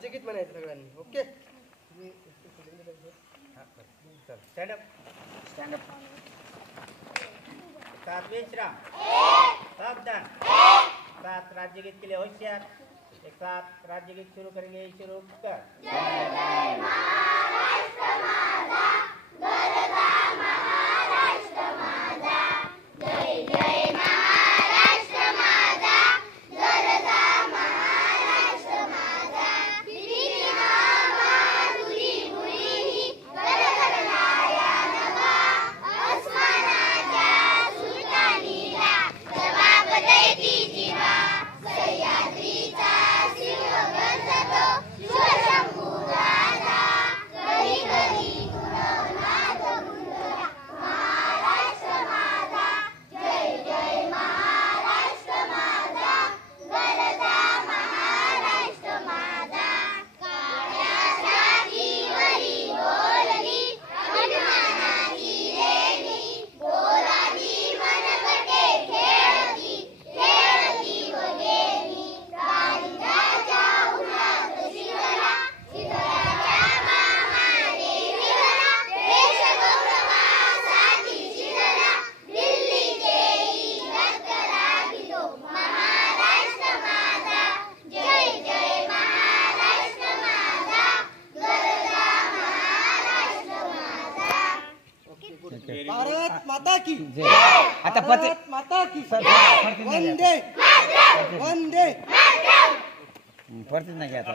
राज्यगीत म्हणायचं सगळ्यांनी. Okay stand up stand up. सात विश्राम, सावधान, सात राज्यगीत के लिए होशियार. एक साथ राज्यगीत शुरू करेंगे. शुरू कर. जय जय महाराष्ट्र माझा, गरजा महाराष्ट्र माझा. जय जय महाराष्ट्र माझा, गरजा महाराष्ट्र माझा. बिना माधुरी मुळी गरगरणाऱ्या नभा, अस्मानाच्या सुलतानीला जबाब देती जिवा. सह्याद्रीचा सिंह गरजतो शिवशंभू राजा. घरी घरी गुणवनाद गुंजला महाराष्ट्र माझा. जय जय महाराष्ट्र माझा, गरजा महाराष्ट्र माझा. काळ्या छातीवरी बोलली अभिमानाची रेणी, पोराची मनगटे खेळती खेळती वगेनी. काळिंजाच्या उन्हात शिरला, शिखराच्या मामाने विहरा. देशगौरवासाठी शिरला, दिल्लीचेही रक्त राखितो महाराष्ट्र माझा. जय जय महाराष्ट्र माझा, गरजा महाराष्ट्र माझा. भारत माता की आता भारत माता की वंदे वंदे. परत नाही आता.